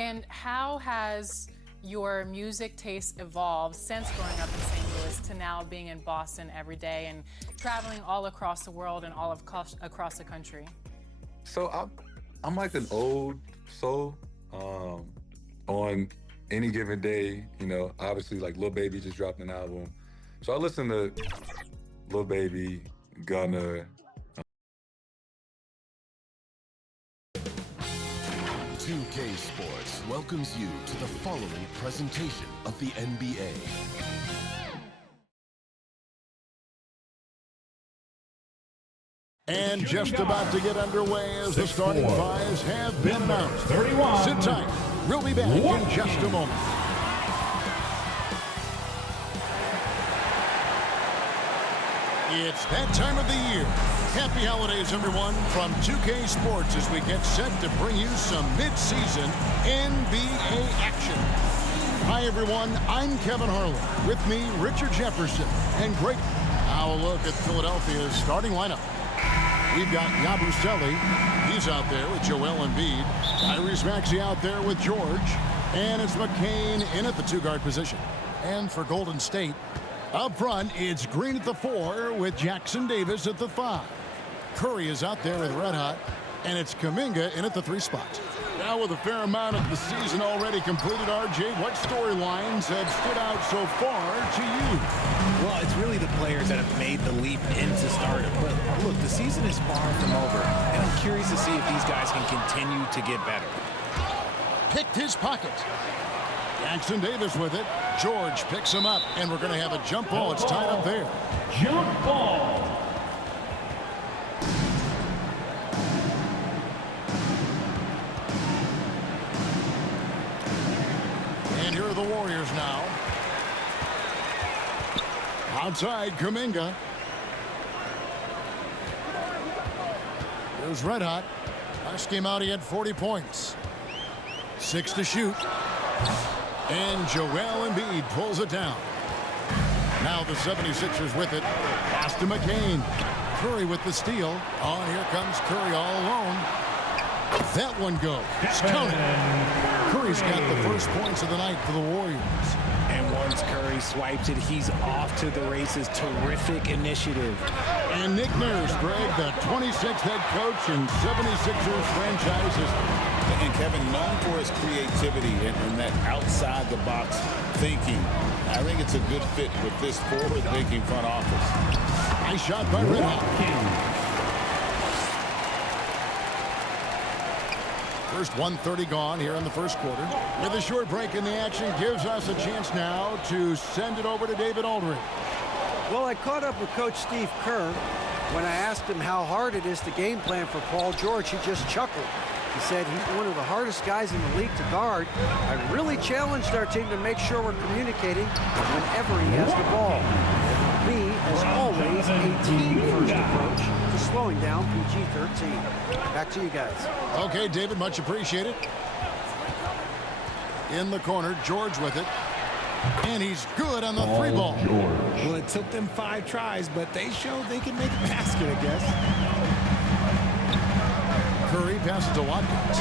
And how has your music taste evolved since growing up in St. Louis to now being in Boston every day and traveling all across the world and across the country? So I'm like an old soul. On any given day, obviously like Lil Baby just dropped an album. So I listen to Lil Baby, Gunna. 2K Sports welcomes you to the following presentation of the NBA. And just about to get underway as the starting fives have been announced. 31. Sit tight. We'll be back in just a moment. It's that time of the year. Happy holidays, everyone, from 2K Sports as we get set to bring you some mid-season NBA action. Hi, everyone. I'm Kevin Harlan. With me, Richard Jefferson and Greg. Now a look at Philadelphia's starting lineup. We've got Yabusele. He's out there with Joel Embiid. Tyrese Maxey out there with George. And it's McCain in at the two-guard position. And for Golden State, up front, it's Green at the 4 with Jackson Davis at the 5. Curry is out there with Red Hot. And it's Kuminga in at the 3 spot. Now with a fair amount of the season already completed, RJ, what storylines have stood out so far to you? Well, it's really the players that have made the leap into stardom. But look, the season is far from over, and I'm curious to see if these guys can continue to get better. Picked his pocket. Jackson Davis with it. George picks him up, and we're going to have a jump ball. It's tied up there. Jump ball. And here are the Warriors now. Outside, Kuminga. Here's Red Hot. Last game out, he had 40 points. 6 to shoot. And Joel Embiid pulls it down. Now the 76ers with it. Pass to McCain. Curry with the steal. Oh, here comes Curry all alone. That one goes. Count it. Curry's got the first points of the night for the Warriors. And once Curry swipes it, he's off to the races. Terrific initiative. And Nick Nurse, Greg, the 26th head coach in 76ers franchises. And Kevin, known for his creativity and that outside-the-box thinking. I think it's a good fit with this forward-thinking front office. Nice shot by Red Hot. First 1:30 gone here in the first quarter. With a short break in the action, gives us a chance now to send it over to David Aldridge. Well, I caught up with Coach Steve Kerr. When I asked him how hard it is to game plan for Paul George, he just chuckled. He said he's one of the hardest guys in the league to guard. I really challenged our team to make sure we're communicating whenever he has the ball. Me, as always, a team-first approach to slowing down PG-13. Back to you guys. Okay, David, much appreciated. In the corner, George with it. And he's good on the 3 ball. Well, it took them 5 tries, but they showed they can make a basket, I guess. Curry passes to Watkins.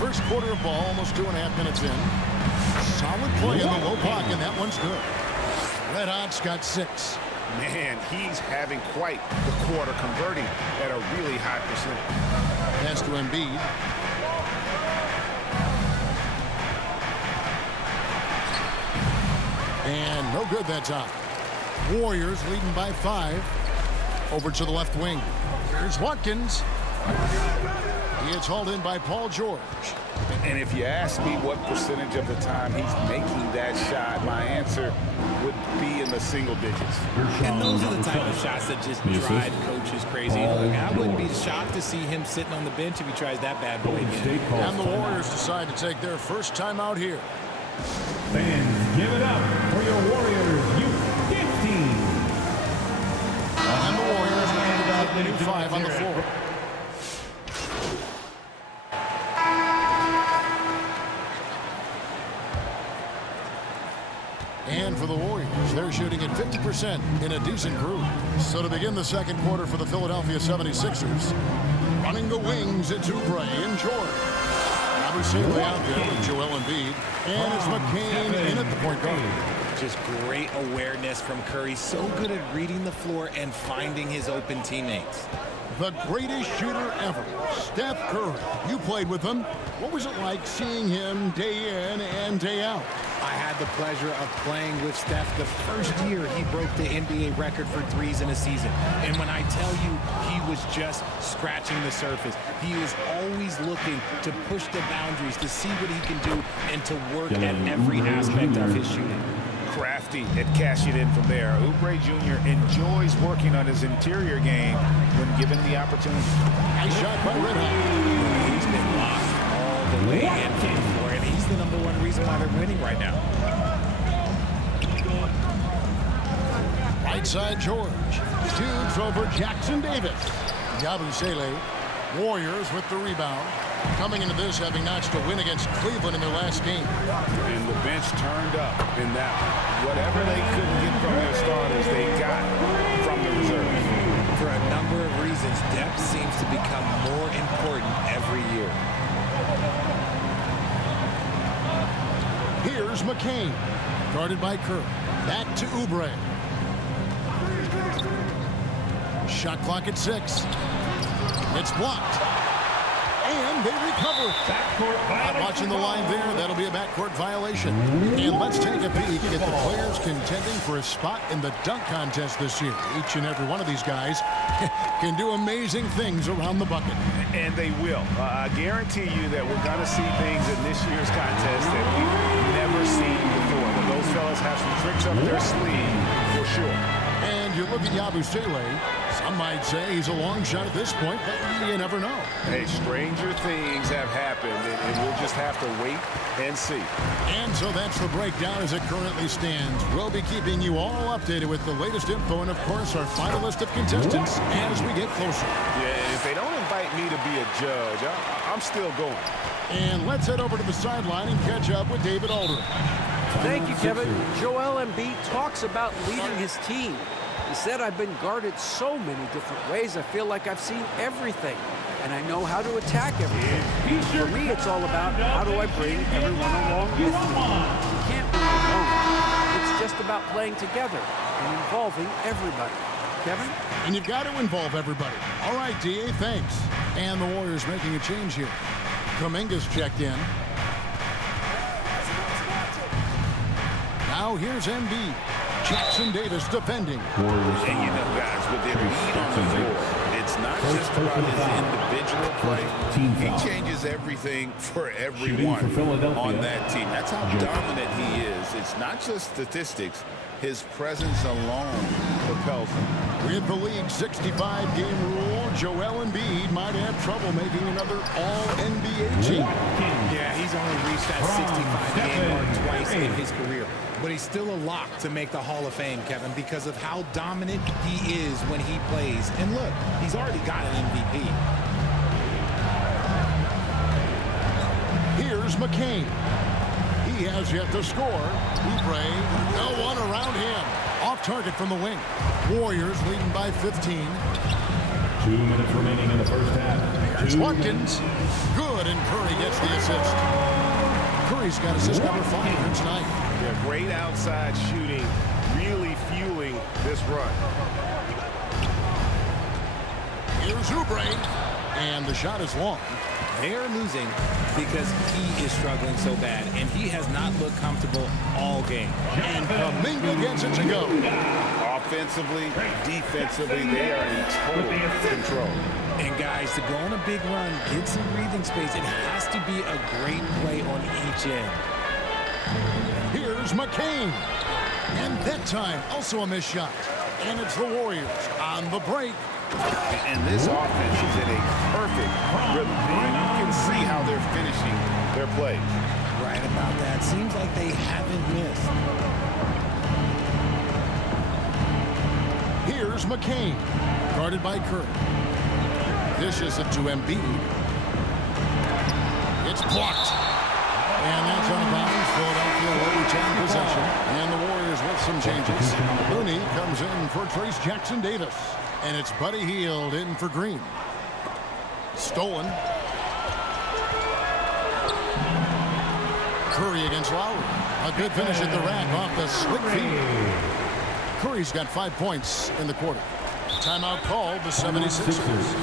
First quarter of ball, almost 2.5 minutes in. Solid play in the low block, and that one's good. Red Hot's got 6. Man, he's having quite the quarter, converting at a really high percentage. Pass to Embiid. And no good that time. Warriors leading by 5. Over to the left wing. Here's Watkins. He gets hauled in by Paul George. And if you ask me what percentage of the time he's making that shot, my answer would be in the single digits. And those are the type of shots that just drive coaches crazy. Look, I wouldn't be shocked to see him sitting on the bench if he tries that bad boy again. And the Warriors decide to take their first time out here. Fans, give it up for your Warriors U15. And the Warriors land about leading 5 on the floor. And for the Warriors, they're shooting at 50% in a decent group. So to begin the second quarter for the Philadelphia 76ers, running the wings, it's Oubre and George. Yabusele out there with Joel Embiid. And it's McCain in at the point guard. Just great awareness from Curry. So good at reading the floor and finding his open teammates. The greatest shooter ever, Steph Curry. You played with him. What was it like seeing him day in and day out? I had the pleasure of playing with Steph the first year he broke the NBA record for threes in a season. And when I tell you he was just scratching the surface, he was always looking to push the boundaries, to see what he can do, and to work at every aspect of his shooting. Crafty at cashing in from there. Oubre Jr. enjoys working on his interior game when given the opportunity. Nice shot by Riddick. He's been locked all the way in from the floor, and he's the #1 reason why they're winning right now. Right side George. Shoots over Jackson Davis. Yabusele. Warriors with the rebound. Coming into this having notched a win against Cleveland in their last game. And the bench turned up in that one. Whatever they couldn't get from their starters, they got from the reserves. For a number of reasons, depth seems to become more important every year. Here's McCain. Guarded by Kerr. Back to Oubre. Shot clock at 6. It's blocked. And they recover. Not watching the line there. That'll be a backcourt violation. And let's take a peek at the players contending for a spot in the dunk contest this year. Each and every one of these guys can do amazing things around the bucket. And they will. I guarantee you that we're going to see things in this year's contest that we've never seen before. But those fellas have some tricks up their sleeve for sure. And you look at Yabusele. Some might say he's a long shot at this point, but you never know. Hey, stranger things have happened, and we'll just have to wait and see. And so that's the breakdown as it currently stands. We'll be keeping you all updated with the latest info and, of course, our final list of contestants as we get closer. Yeah, if they don't invite me to be a judge, I'm still going. And let's head over to the sideline and catch up with David Aldridge. Thank you, Kevin. Joel Embiid talks about leading his team. He said, I've been guarded so many different ways. I feel like I've seen everything, and I know how to attack everything. For me, it's all about how do I bring everyone along with me. You can't win alone. It's just about playing together and involving everybody. Kevin? And you've got to involve everybody. All right, D.A., thanks. And the Warriors making a change here. Kuminga's checked in. Now here's Embiid. Jackson Davis defending. And you know, guys, with their lead on the floor, it's not just about his individual play. He changes everything for everyone on that team. That's how dominant he is. It's not just statistics. His presence alone propels him. With the league's 65-game rule, Joel Embiid might have trouble making another All-NBA team. Yeah, he's only reached that 65-game mark twice in his career. But he's still a lock to make the Hall of Fame, Kevin, because of how dominant he is when he plays. And look, he's already got an MVP. Here's McCain. He has yet to score. Oubre, no one around him. Off target from the wing. Warriors leading by 15. 2 minutes remaining in the first half. Here's Watkins. Good, and Curry gets the assist. Curry's got assist number 5 here tonight. Yeah, great outside shooting, really fueling this run. Here's Oubre, and the shot is long. They're losing because he is struggling so bad, and he has not looked comfortable all game. And Kuminga gets it to go. Offensively, defensively, they are in total control. And guys, to go on a big run, get some breathing space, it has to be a great play on each end. Here's McCain. And that time, also a missed shot. And it's the Warriors on the break. And this offense is in a perfect rhythm. You can see how they're finishing their play. Right about that. Seems like they haven't missed. Here's McCain, guarded by Curry. Dishes it to Embiid. It's blocked. And that's out of bounds. Philadelphia will retain possession. And the Warriors with some changes. Looney comes in for Trace Jackson Davis. And it's Buddy Hield in for Green. Stolen. Curry against Lowry. A good finish at the rack off the slick feed. Curry's got 5 points in the quarter. Timeout called the 76ers.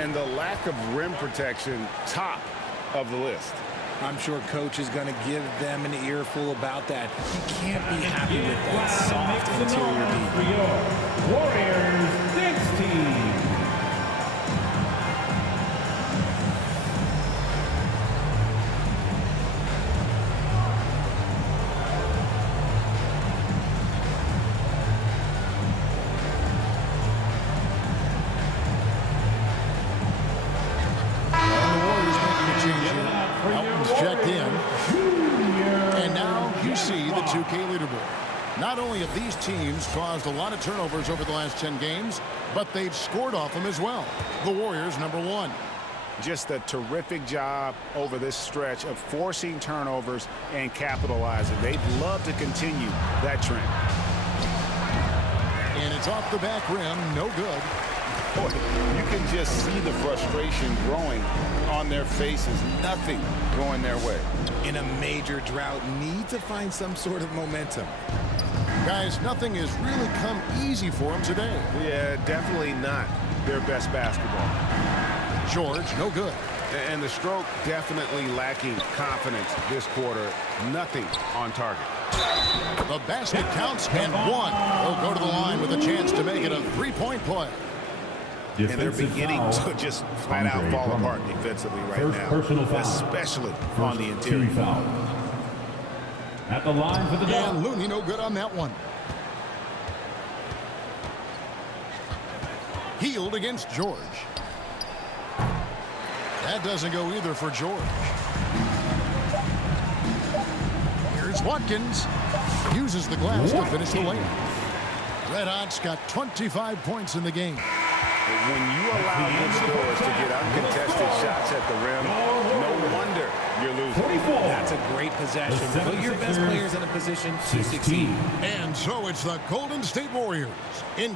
And the lack of rim protection, top of the list. I'm sure coach is going to give them an earful about that. He can't be happy with that soft interior D. For your Warriors next team. Checked in. And now you see the 2K leaderboard. Not only have these teams caused a lot of turnovers over the last 10 games, but they've scored off them as well. The Warriors, #1. Just a terrific job over this stretch of forcing turnovers and capitalizing. They'd love to continue that trend. And it's off the back rim, no good. Boy, you can just see the frustration growing on their faces. Nothing going their way. In a major drought, need to find some sort of momentum. Guys, nothing has really come easy for them today. Yeah, definitely not their best basketball. George, no good. And the stroke definitely lacking confidence this quarter. Nothing on target. The basket counts and one. They'll go to the line with a chance to make it a three-point play. And they're beginning to just flat out fall apart defensively right now, especially on the interior. At the line for the dunk. And Looney no good on that one. Healed against George. That doesn't go either for George. Here's Watkins. Uses the glass to finish the layup. Red Hot's got 25 points in the game. When you allow good scores to get uncontested shots at the rim, no wonder you're losing. That's a great possession. Put your best players in a position to succeed. And so it's the Golden State Warriors in.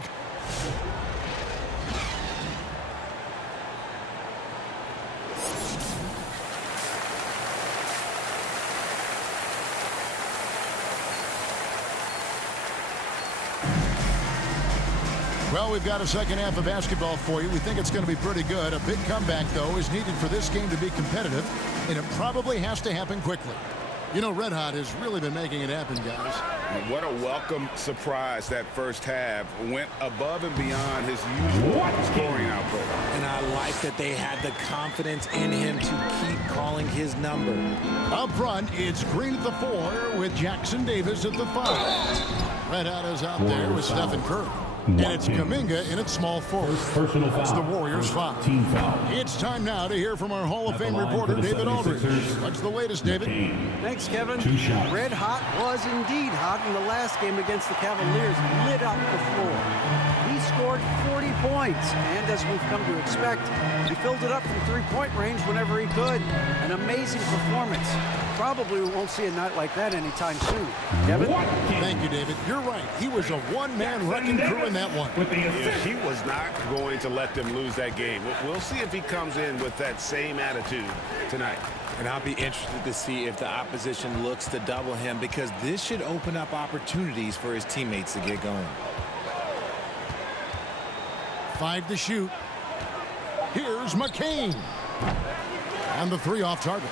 Well, we've got a second half of basketball for you. We think it's going to be pretty good. A big comeback, though, is needed for this game to be competitive, and it probably has to happen quickly. You know, Red Hot has really been making it happen, guys. What a welcome surprise that first half. Went above and beyond his usual scoring output. And I like that they had the confidence in him to keep calling his number. Up front, it's Green at the 4 with Jackson Davis at the 5. Red Hot is out there with Stephen Curry. And it's Kuminga in its small forward. That's the Warriors 5. Team foul. It's time now to hear from our Hall of Fame reporter, David Aldridge. What's the latest, David? Thanks, Kevin. 2 shots. Red Hot was indeed hot in the last game against the Cavaliers. Lit up the floor. He scored 40 points. And as we've come to expect, he filled it up from three-point range whenever he could. An amazing performance. Probably we won't see a night like that anytime soon. Kevin? Thank you, David. You're right. He was a one-man wrecking crew in that one. Yeah, he was not going to let them lose that game. We'll see if he comes in with that same attitude tonight. And I'll be interested to see if the opposition looks to double him, because this should open up opportunities for his teammates to get going. 5 to shoot. Here's McCain. And the 3 off target.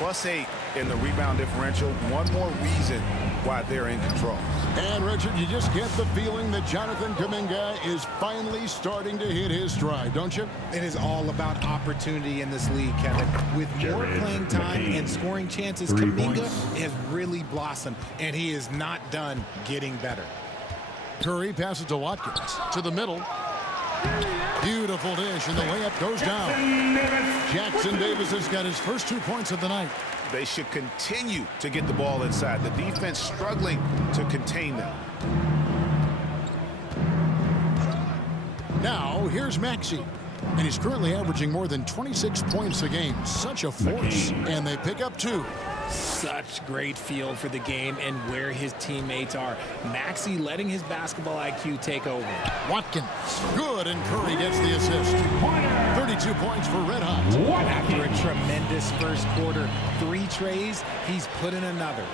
+8 in the rebound differential. One more reason why they're in control. And, Richard, you just get the feeling that Jonathan Kuminga is finally starting to hit his stride, don't you? It is all about opportunity in this league, Kevin. With more playing time and scoring chances, Kuminga has really blossomed, and he is not done getting better. Curry passes to Watkins. To the middle. Beautiful dish, and the layup goes down. Jackson Davis has got his first 2 points of the night. They should continue to get the ball inside. The defense struggling to contain them. Now, here's Maxey. And he's currently averaging more than 26 points a game. Such a force. And they pick up 2. Such great feel for the game and where his teammates are. Maxey letting his basketball IQ take over. Watkins, good, and Curry gets the assist. 32 points for Red Hot. After a tremendous first quarter, 3 trays, he's put in another.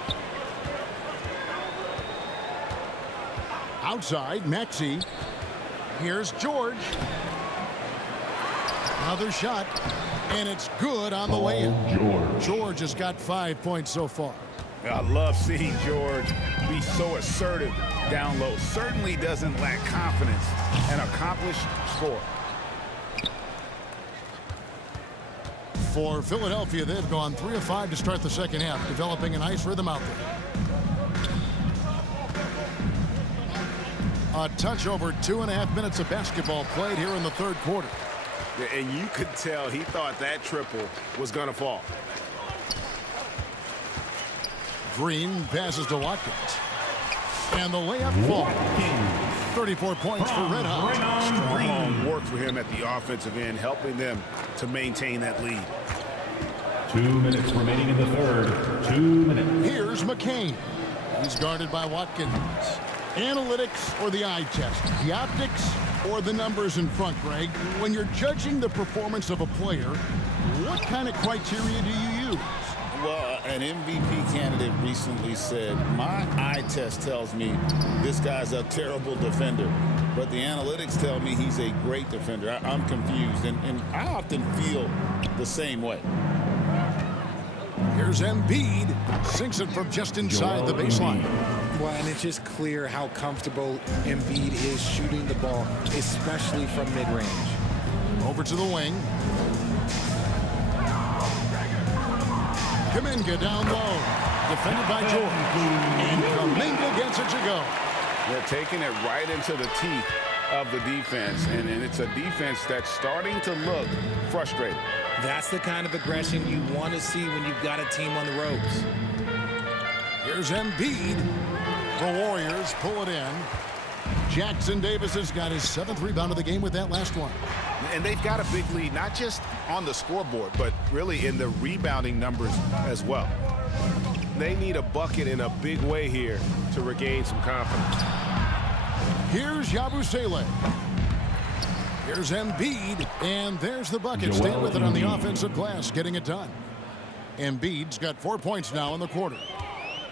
Outside, Maxey. Here's George. Another shot, and it's good on the way in. George has got 5 points so far. I love seeing George be so assertive down low. Certainly doesn't lack confidence. An accomplished scorer. For Philadelphia, they've gone 3 of 5 to start the second half, developing a nice rhythm out there. A touch over 2.5 minutes of basketball played here in the third quarter. And you could tell he thought that triple was going to fall. Green passes to Watkins. And the layup falls. 34 points for Red Hot. Strong work for him at the offensive end, helping them to maintain that lead. 2 minutes remaining in the third. 2 minutes. Here's McCain. He's guarded by Watkins. Analytics or the eye test? The optics or the numbers in front, Greg? When you're judging the performance of a player, what kind of criteria do you use? Well, an MVP candidate recently said, my eye test tells me this guy's a terrible defender, but the analytics tell me he's a great defender. I'm confused, and I often feel the same way. Here's Embiid. Sinks it from just inside the baseline. Well, and it's just clear how comfortable Embiid is shooting the ball, especially from mid-range. Over to the wing. Kuminga down low. Defended by George. And Kuminga gets it to go. They're taking it right into the teeth of the defense, and it's a defense that's starting to look frustrated. That's the kind of aggression you want to see when you've got a team on the ropes. Here's Embiid. The Warriors pull it in. Jackson Davis has got his 7th rebound of the game with that last one. And they've got a big lead, not just on the scoreboard, but really in the rebounding numbers as well. They need a bucket in a big way here to regain some confidence. Here's Yabusele. Here's Embiid, and there's the bucket. Stay with it on the offensive glass, getting it done. Embiid's got 4 points now in the quarter.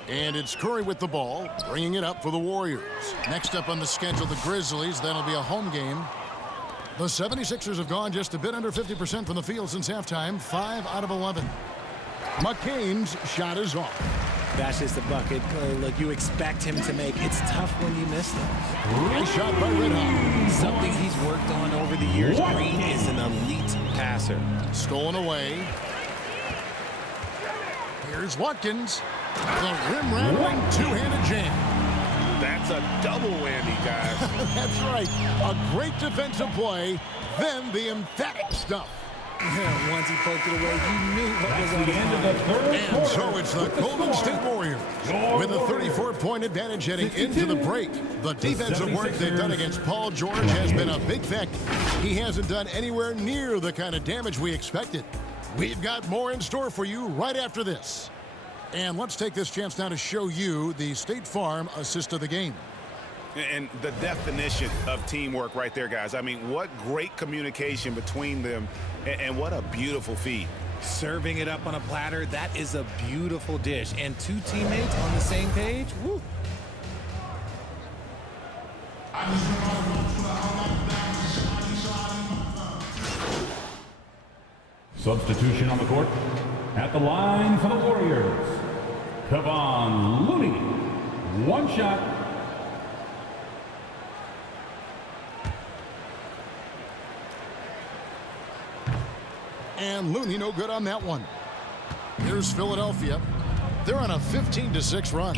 And it's Curry with the ball, bringing it up for the Warriors. Next up on the schedule, the Grizzlies. That'll be a home game. The 76ers have gone just a bit under 50% from the field since halftime, 5 out of 11. McCain's shot is off. That's just a bucket. Look, you expect him to make. It's tough when you miss them. Great shot by Red Hot. Something he's worked on over the years. Green is an elite passer. Stolen away. Here's Watkins. The rim-rattling two-handed jam. That's a double whammy, guys. That's right. A great defensive play, then the emphatic stuff. Once he poked it away, you knew what was on the end of the third And quarter. so it's the Golden State Warriors with a 34-point advantage heading into the break. The defensive work they've done against Paul George has been a big factor. He hasn't done anywhere near the kind of damage we expected. We've got more in store for you right after this. And let's take this chance now to show you the State Farm assist of the game. And the definition of teamwork right there, guys. I mean, what great communication between them, and what a beautiful feed. Serving it up on a platter, that is a beautiful dish. And 2 teammates on the same page, woo. Substitution on the court. At the line for the Warriors, Kevon Looney. 1 shot. And Looney no good on that one. Here's Philadelphia. They're on a 15-6 run.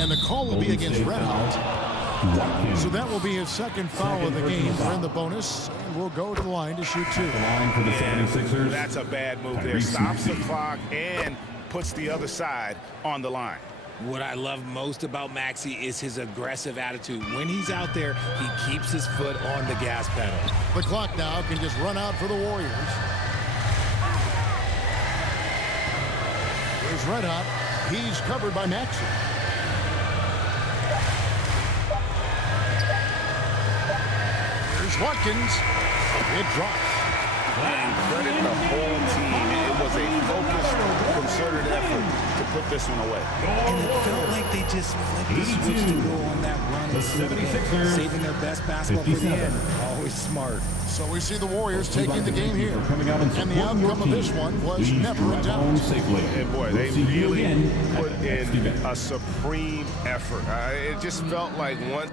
And the call will be against Red Hot. So that will be his second foul of the game. They're in the bonus, and we'll go to the line to shoot 2. The line for the 76ers. That's a bad move there. Stops the clock and puts the other side on the line. What I love most about Maxey is his aggressive attitude. When he's out there, he keeps his foot on the gas pedal. The clock now can just run out for the Warriors. Here's red hot. He's covered by Maxey. Here's Watkins. It drops. And credit the whole team. It was a focused, concerted effort to put this one away. And it felt like they just flipped the switch to go on that run instead of saving their best basketball for the end. Always smart. So we see the Warriors taking the game here. And the outcome of this one was never in doubt. And boy, they really put in a supreme effort. It just felt like one.